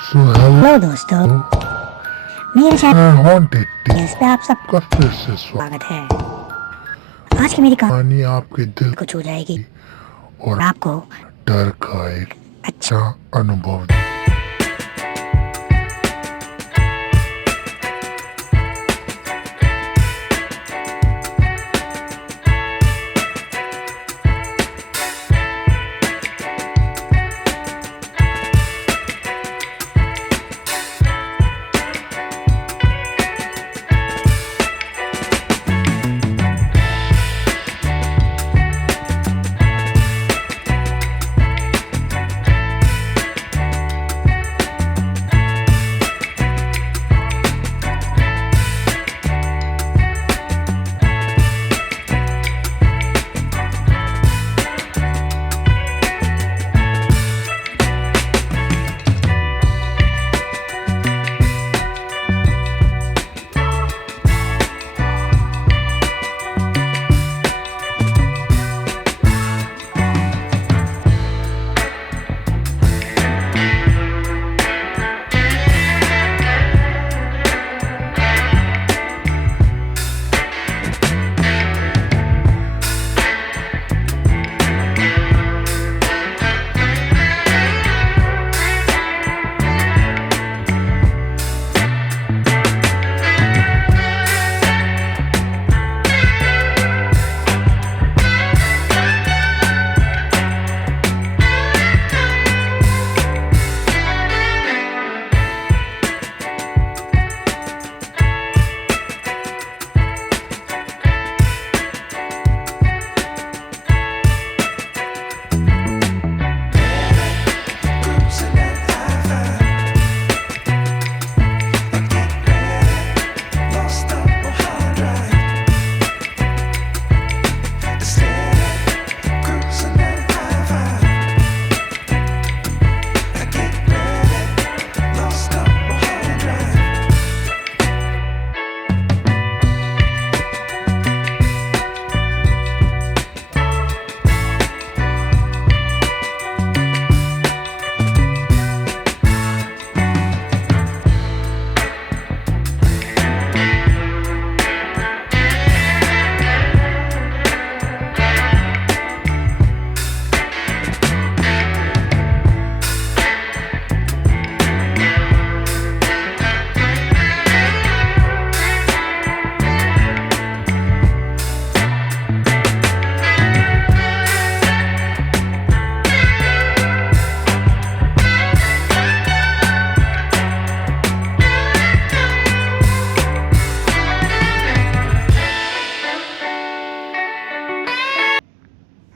So hello hello दोस्तों, मेरे channel haunted tea पे आप सबका का फिर से स्वागत है। आज की मेरी कहानी आपके दिल को छू जाएगी और और आपको डर का एक अच्छा अच्छा अनुभव दे।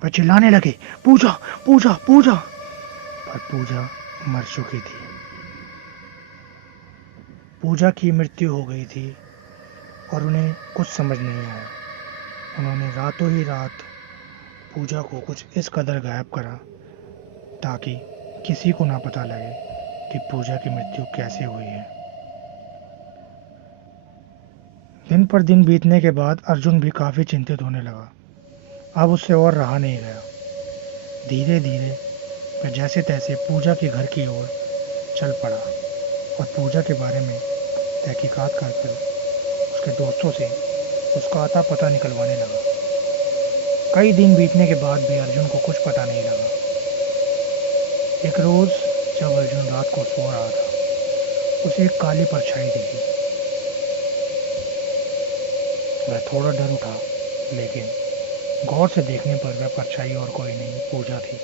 वह चिल्लाने लगे, पूजा पूजा पूजा। पर पूजा मर चुकी थी। पूजा की मृत्यु हो गई थी और उन्हें कुछ समझ नहीं आया। उन्होंने रातों ही रात पूजा को कुछ इस कदर गायब करा ताकि किसी को ना पता लगे कि पूजा की मृत्यु कैसे हुई है। दिन पर दिन बीतने के बाद अर्जुन भी काफी चिंतित होने लगा। अब उससे और रहा नहीं गया। धीरे धीरे वह जैसे तैसे पूजा के घर की ओर चल पड़ा और पूजा के बारे में तहकीकात कर उसके दोस्तों से उसका आता पता निकलवाने लगा। कई दिन बीतने के बाद भी अर्जुन को कुछ पता नहीं लगा। एक रोज जब अर्जुन रात को सो रहा था, उसे एक काली परछाई दिखी। वह थोड़ा डर उठा, लेकिन गौर से देखने पर वह परछाई और कोई नहीं, पूजा थी।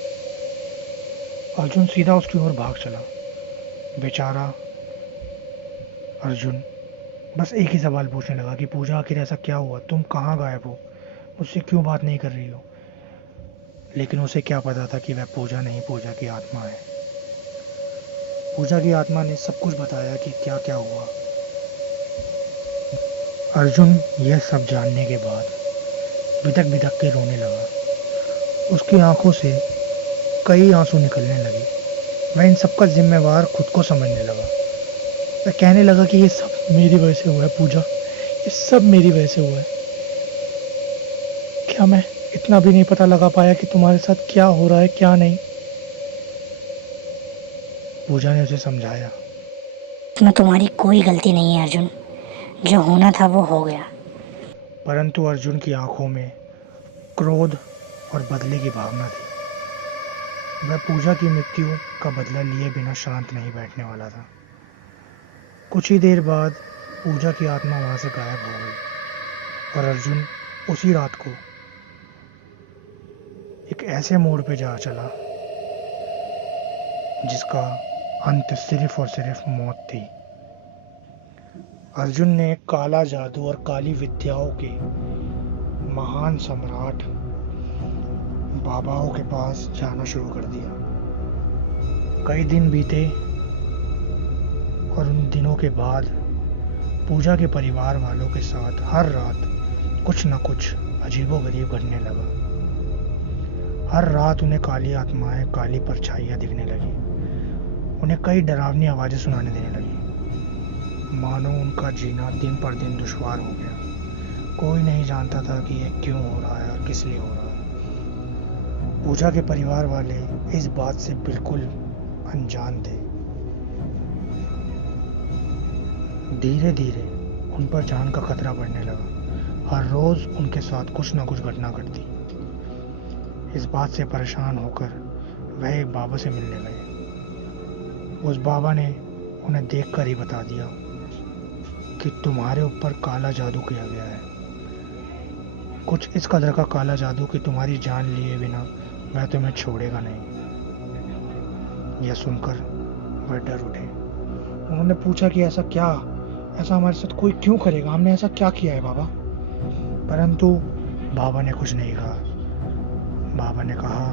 अर्जुन सीधा उसकी ओर भाग चला। बेचारा अर्जुन बस एक ही सवाल पूछने लगा कि पूजा, आखिर ऐसा क्या हुआ? तुम कहाँ गायब हो? मुझसे क्यों बात नहीं कर रही हो? लेकिन उसे क्या पता था कि वह पूजा नहीं, पूजा की आत्मा है। पूजा की आत्मा ने सब कुछ बताया कि क्या क्या हुआ। अर्जुन यह सब जानने के बाद बिदक बिदक के रोने लगा। उसकी आंखों से कई आंसू निकलने लगे। वह इन सब का जिम्मेवार खुद को समझने लगा। वह कहने लगा कि ये सब मेरी वजह से हुआ है पूजा, ये सब मेरी वजह से हुआ है। क्या मैं इतना भी नहीं पता लगा पाया कि तुम्हारे साथ क्या हो रहा है क्या नहीं? पूजा ने उसे समझाया इसमें तुम्हारी कोई गलती नहीं है अर्जुन। जो होना था वो हो गया। परंतु अर्जुन की आंखों में क्रोध और बदले की भावना थी। वह पूजा की मृत्यु का बदला लिए बिना शांत नहीं बैठने वाला था। कुछ ही देर बाद पूजा की आत्मा वहां से गायब हो गई और अर्जुन उसी रात को एक ऐसे मोड़ पे जा चला जिसका अंत सिर्फ और सिर्फ मौत थी। अर्जुन ने काला जादू और काली विद्याओं के महान सम्राट बाबाओं के पास जाना शुरू कर दिया। कई दिन बीते और उन दिनों के बाद पूजा के परिवार वालों के साथ हर रात कुछ न कुछ अजीबोगरीब घटने लगा। हर रात उन्हें काली आत्माएं, काली परछाइयां दिखने लगी। उन्हें कई डरावनी आवाजें सुनाने देने लगी, मानो उनका जीना दिन पर दिन दुश्वार हो गया। कोई नहीं जानता था कि यह क्यों हो रहा है और किस लिए हो रहा है। पूजा के परिवार वाले इस बात से बिल्कुल अनजान थे। धीरे धीरे उन पर जान का खतरा बढ़ने लगा। हर रोज उनके साथ कुछ न कुछ घटना घटती। इस बात से परेशान होकर वह एक बाबा से मिलने गए। उस बाबा ने उन्हें देखकर ही बता दिया कि तुम्हारे ऊपर काला जादू किया गया है। कुछ इस कदर का काला जादू कि तुम्हारी जान लिए बिना वह तुम्हें छोड़ेगा नहीं। यह सुनकर वह डर उठे। उन्होंने पूछा कि ऐसा क्या, ऐसा हमारे साथ कोई क्यों करेगा, हमने ऐसा क्या किया है बाबा? परंतु बाबा ने कुछ नहीं कहा। बाबा ने कहा,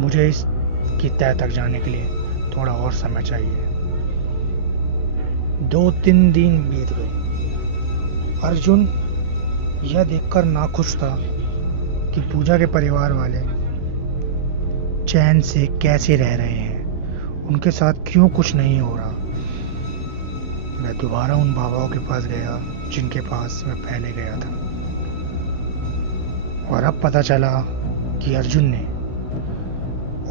मुझे इसकी तह तक जाने के लिए थोड़ा और समय चाहिए। 2-3 दिन बीत गए। अर्जुन यह देखकर नाखुश था कि पूजा के परिवार वाले चैन से कैसे रह रहे हैं, उनके साथ क्यों कुछ नहीं हो रहा। मैं दोबारा उन बाबाओं के पास गया जिनके पास मैं पहले गया था, और अब पता चला कि अर्जुन ने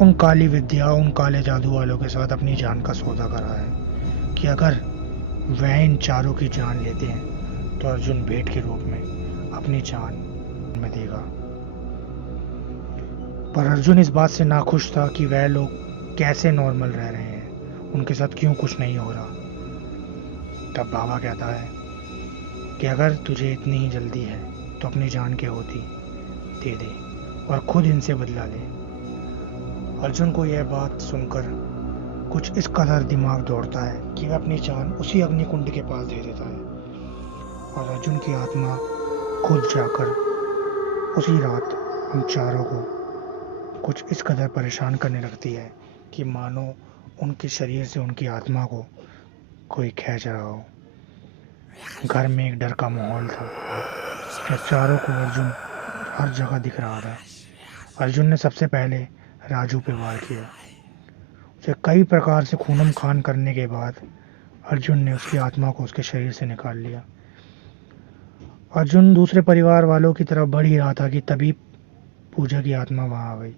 उन काली विद्या, उन काले जादू वालों के साथ अपनी जान का सौदा करा है कि अगर वह इन चारों की जान लेते हैं तो अर्जुन भेंट के रूप में अपनी जान में देगा। पर अर्जुन इस बात से नाखुश था कि वह लोग कैसे नॉर्मल रह रहे हैं, उनके साथ क्यों कुछ नहीं हो रहा। तब बाबा कहता है कि अगर तुझे इतनी ही जल्दी है तो अपनी जान के होती दे दे और खुद इनसे बदला ले। अर्जुन को यह बात सुनकर कुछ इस कदर दिमाग दौड़ता है कि वह अपनी जान उसी अग्निकुंड के पास दे देता है, और अर्जुन की आत्मा खुद जाकर उसी रात उन चारों को कुछ इस कदर परेशान करने लगती है कि मानो उनके शरीर से उनकी आत्मा को कोई खींच रहा हो। घर में एक डर का माहौल था। चारों को अर्जुन हर जगह दिख रहा था। अर्जुन ने सबसे पहले राजू पे वार किया। उसे कई प्रकार से खूनम खान करने के बाद अर्जुन ने उसकी आत्मा को उसके शरीर से निकाल लिया। अर्जुन दूसरे परिवार वालों की तरफ बढ़ ही रहा था कि तभी पूजा की आत्मा वहां आ गई।